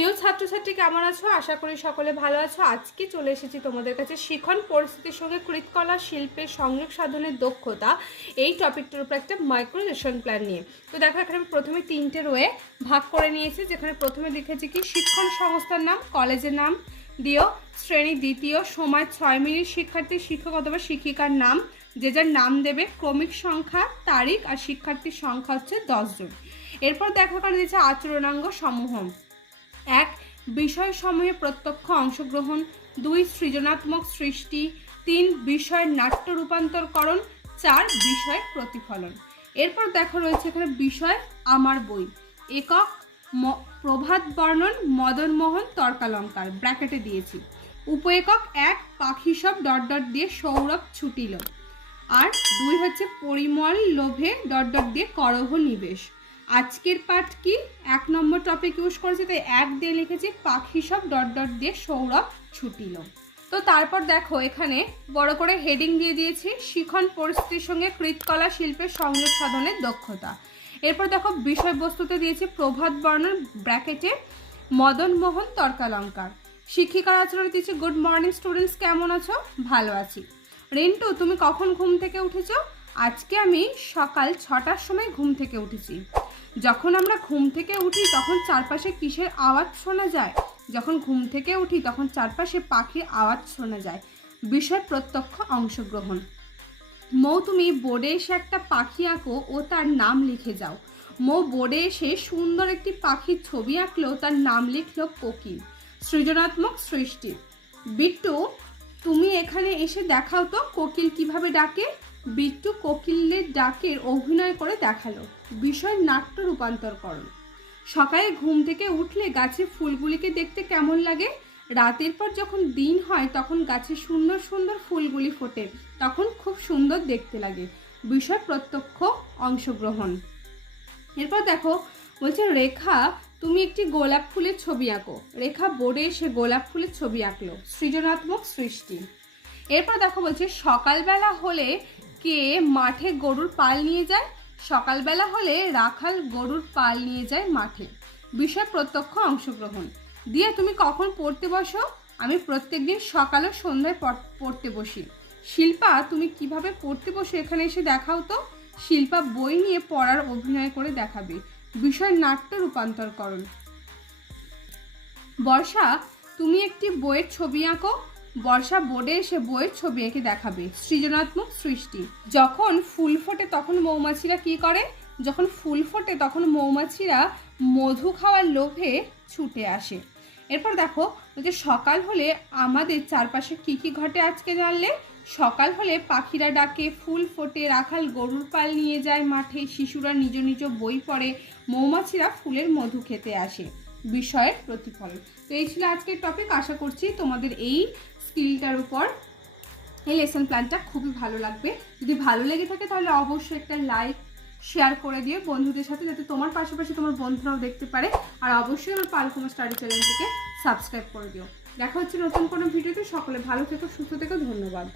প্রিয় ছাত্রছাত্রী, কেমন আছো? আশা করি সকলে ভালো আছো। আজকে চলে এসেছি তোমাদের কাছে শিখন পরিস্থিতির সঙ্গে কৃতকলা শিল্পের সংযোগ সাধনের দক্ষতা, এই টপিকটার উপর একটা মাইক্রো লেসন প্ল্যান নিয়ে। তো দেখো, এখানে আমি প্রথমে তিনটে রয়ে ভাগ করে নিয়েছি, যেখানে প্রথমে লিখেছি কি? শিক্ষণ সংস্থার নাম, কলেজের নাম দিও। শ্রেণি দ্বিতীয়, সময় ছয় মিনিট, শিক্ষার্থী, শিক্ষক অথবা শিক্ষিকার নাম। যে যার নাম দেবে, ক্রমিক সংখ্যা, তারিখ আর শিক্ষার্থীর সংখ্যা হচ্ছে দশজন এরপর দেখা করে দিয়েছে আচরণাঙ্গ সমূহ। এক, বিষয়সমূহে প্রত্যক্ষ অংশগ্রহণ। দুই, সৃজনাত্মক সৃষ্টি। তিন বিষয়ের নাট্য রূপান্তরকরণ। চার বিষয়ের প্রতিফলন। এরপর দেখো রয়েছে এখানে বিষয় আমার বই। একক প্রভাত বর্ণন মদনমোহন তর্কালঙ্কার ব্র্যাকেটে দিয়েছি। উপ একক এক, পাখি সব ডট ডট দিয়ে সৌরভ ছুটিল। আর দুই হচ্ছে পরিমল লোভে ডট ডট দিয়ে করহ নিবেশ। আজকের পাঠ কি? এক নম্বর টপিক ইউজ করেছে, তাই এক দিয়ে লিখেছি, পাখি সব ডট ডট দিয়ে সৌরভ ছুটিল। তো তারপর দেখো, এখানে বড় করে হেডিং দিয়ে দিয়েছি, শিখন পরিস্থিতির সঙ্গে কৃতকলা শিল্পের সংযোগ সাধনের দক্ষতা। এরপর দেখো, বিষয়বস্তুতে দিয়েছি প্রভাত বর্ণন ব্র্যাকেটে মদন মোহন তর্কালঙ্কার। শিক্ষিকার আচরণে দিয়েছি গুড মর্নিং স্টুডেন্টস কেমন আছো? ভালো আছি। রেন্টু, তুমি কখন ঘুম থেকে উঠেছো? আজকে আমি সকাল ছটার সময় ঘুম থেকে উঠেছি। যখন আমরা ঘুম থেকে উঠি, তখন চারপাশে কিসের আওয়াজ শোনা যায়? যখন ঘুম থেকে উঠি, তখন চারপাশে পাখির আওয়াজ শোনা যায়। বিষয় প্রত্যক্ষ অংশগ্রহণ। মৌ, তুমি বোর্ডে এসে একটা পাখি আঁকো, ও তার নাম লিখে যাও। মৌ বোর্ডে এসে সুন্দর একটি পাখির ছবি আঁকলো তার নাম লিখল কোকিল, সৃজনাত্মক সৃষ্টি। বিট্টু, তুমি এখানে এসে দেখাও তো কোকিল কীভাবে ডাকে? বিট্টু কোকিলের ডাকের অভিনয় করে দেখাল। বিষয় নাট্য রূপান্তরকরণ। সকালে ঘুম থেকে উঠলে গাছে ফুলগুলিকে দেখতে কেমন লাগে? রাতের পর যখন দিন হয়, তখন গাছে সুন্দর সুন্দর ফুলগুলি ফোটে, তখন খুব সুন্দর দেখতে লাগে। বিষয় প্রত্যক্ষ অংশগ্রহণ। এরপর দেখো, বলছে, রেখা, তুমি একটি গোলাপ ফুলের ছবি আঁকো। রেখা বোর্ডে এসে গোলাপ ফুলের ছবি আঁকলো, সৃজনাত্মক সৃষ্টি। এরপর দেখো, বলছে, সকালবেলা হলে কে মাঠে গরুর পাল নিয়ে যায়? সকালবেলা হলে রাখাল গরুর পাল নিয়ে যায় মাঠে। বিষয় প্রত্যক্ষ অংশগ্রহণ। দিয়ে, তুমি কখন পড়তে বসো? আমি প্রত্যেক দিন সকাল ও সন্ধ্যায় পড়- পড়তে বসি। শিল্পা, তুমি কীভাবে পড়তে বসো এখানে এসে দেখাও তো। শিল্পা বই নিয়ে পড়ার অভিনয় করে দেখাবে। বিষয় নাট্য রূপান্তরকরণ। বর্ষা, তুমি একটি বইয়ের ছবি আঁকো। বর্ষা বোর্ডে এসে বইয়ের ছবি এঁকে দেখাবে সৃজনাত্মক সৃষ্টি। যখন ফুল ফোটে তখন মৌমাছিরা কি করে? যখন ফুল ফোটে তখন মৌমাছিরা মধু খাওয়ার লোভে ছুটে আসে। এরপর দেখো যে সকাল হলে আমাদের চারপাশে কি কি ঘটে আজকে জানলে? সকাল হলে পাখিরা ডাকে, ফুল ফোটে, রাখাল গরুর পাল নিয়ে যায় মাঠে, শিশুরা নিজ নিজ বই পড়ে, মৌমাছিরা ফুলের মধু খেতে আসে। বিষয়ের প্রতিফলন। তো এই ছিল আজকের টপিক আশা করছি তোমাদের এই স্কিলটার উপর এই লেসন প্ল্যানটা খুবই ভালো লাগবে। যদি ভালো লেগে থাকে তাহলে অবশ্যই একটা লাইক শেয়ার করে দিও বন্ধুদের সাথে যাতে তোমার পাশাপাশি তোমার বন্ধুরাও দেখতে পারে। আর অবশ্যই আমার পালকুমার স্টাডি চ্যানেলটিকে সাবস্ক্রাইব করে দিও। দেখা হচ্ছে নতুন কোনো ভিডিওতে সকলে ভালো থেকো, সুস্থ থেকো, ধন্যবাদ।